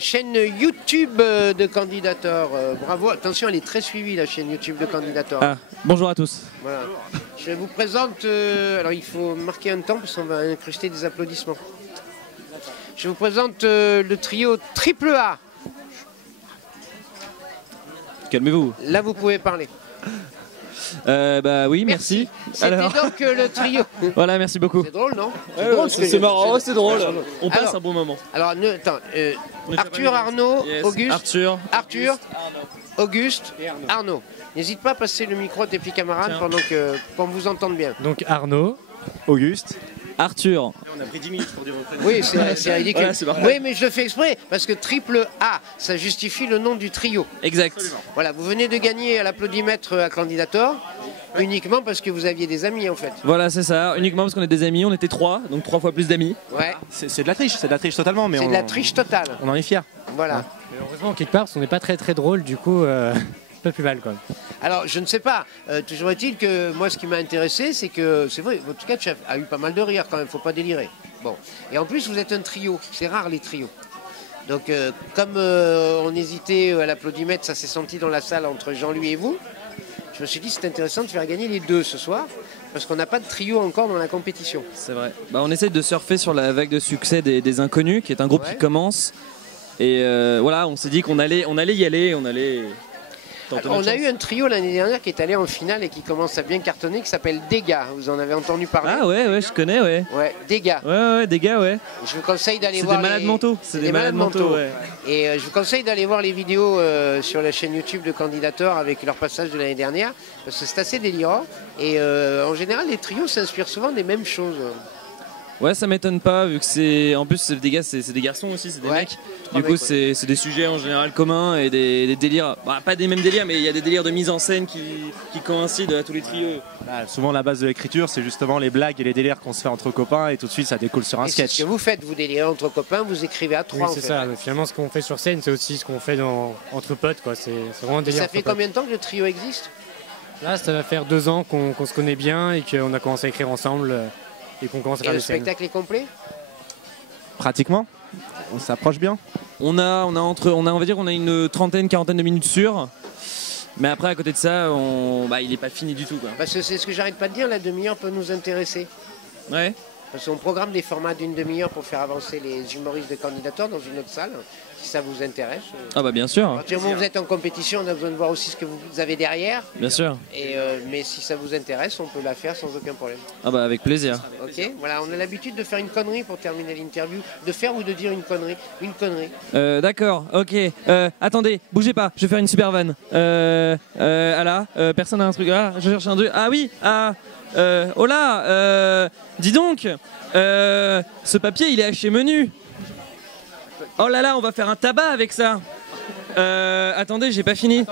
Chaîne YouTube de Candidator. Bravo, attention, elle est très suivie, la chaîne YouTube de Candidator. Ah, bonjour à tous. Voilà. Je vous présente, alors il faut marquer un temps parce qu'on va incruster des applaudissements. Je vous présente le trio Triple A. Calmez-vous. Là, vous pouvez parler. Bah oui, merci. C'était donc le trio. Voilà, merci beaucoup. C'est drôle, non? C'est marrant, c'est drôle. On passe un bon moment. Alors, attends, Arthur, Arnaud, Yes. Auguste. Arthur, Auguste, Arnaud. N'hésite pas à passer le micro à tes petits camarades pendant qu'on vous entende bien. Donc Arnaud, Auguste, Arthur. On a pris 10 minutes pour dire votre Oui, c'est ridicule. Voilà, c'est parfait. Oui, mais je le fais exprès, parce que triple A, ça justifie le nom du trio. Exact. Voilà, vous venez de gagner à l'applaudimètre à Candidator, uniquement parce que vous aviez des amis, en fait. Voilà, c'est ça. Uniquement parce qu'on est des amis. On était 3, donc 3 fois plus d'amis. Ouais, C'est de la triche totalement, mais c'est de la triche totale. on en est fiers. Voilà. mais heureusement quelque part, on n'est pas très drôle, du coup, pas plus mal quoi. Alors, je ne sais pas. Toujours est-il que moi, ce qui m'a intéressé, c'est que, c'est vrai, votre sketch a eu pas mal de rire quand même, faut pas délirer. Bon. Et en plus, vous êtes un trio. C'est rare les trios. Donc, comme on hésitait à l'applaudimètre, ça s'est senti dans la salle entre Jean-Louis et vous. Je me suis dit, c'est intéressant de faire gagner les deux ce soir, parce qu'on n'a pas de trio encore dans la compétition. C'est vrai. Bah, on essaie de surfer sur la vague de succès des Inconnus, qui est un groupe qui commence. Et voilà, on s'est dit qu'on allait y aller, on allait. Alors, on a eu un trio l'année dernière qui est allé en finale et qui commence à bien cartonner, qui s'appelle Dégâts. Vous en avez entendu parler? Ah ouais, je connais, ouais. Ouais, Dégâts. Ouais, des gars, ouais. Je vous conseille d'aller C'est voir. des malades mentaux. C'est des malades mentaux, ouais. Et je vous conseille d'aller voir les vidéos sur la chaîne YouTube de Candidator avec leur passage de l'année dernière, parce que c'est assez délirant. Et en général, les trios s'inspirent souvent des mêmes choses. Ouais, ça m'étonne pas, vu que c'est. En plus, c'est des gars, c'est des garçons aussi, c'est des mecs. Du coup, c'est des sujets en général communs et des délires. Bah, pas des mêmes délires, mais il y a des délires de mise en scène qui coïncident à tous les trios. Bah, souvent, la base de l'écriture, c'est justement les blagues et les délires qu'on se fait entre copains, et tout de suite, ça découle sur un Et c'est sketch. ce que vous faites, vous délirez entre copains, vous écrivez à trois. Oui, c'est ça. Mais finalement, ce qu'on fait sur scène, c'est aussi ce qu'on fait entre potes quoi. C'est vraiment un Et délire. ça fait combien de temps que le trio existe? Là, ça va faire 2 ans qu'on se connaît bien et qu'on a commencé à écrire ensemble et qu'on commence à Et faire le des scènes. spectacle est complet? Pratiquement, on s'approche bien. On va dire qu'on a une trentaine, quarantaine de minutes sûres. Mais après, à côté de ça, il est pas fini du tout, quoi. Parce que c'est ce que j'arrête pas de dire, la demi-heure peut nous intéresser. Ouais. Parce qu'on programme des formats d'une demi-heure pour faire avancer les humoristes de Candidator dans une autre salle, si ça vous intéresse. Ah bah bien sûr. À partir du moment où vous êtes en compétition, on a besoin de voir aussi ce que vous avez derrière. Bien sûr. Mais si ça vous intéresse, on peut la faire sans aucun problème. Ah bah avec plaisir. Ok, voilà, on a l'habitude de faire une connerie pour terminer l'interview, de faire ou de dire une connerie. Une connerie. D'accord, ok. Attendez, bougez pas, je vais faire une super vanne. Personne n'a un truc. Ah, je cherche un truc. Ah oui, oh là, dis donc, ce papier il est haché menu. Oh là là, on va faire un tabac avec ça. Attendez, j'ai pas fini.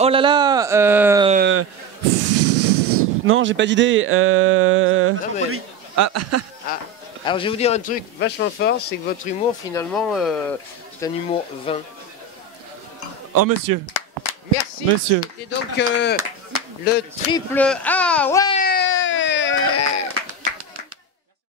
Oh là là, non, j'ai pas d'idée. Non, mais... Alors je vais vous dire un truc vachement fort, c'est que votre humour finalement, c'est un humour vain. Oh monsieur. Merci. Monsieur. C'était donc le triple A, ouais.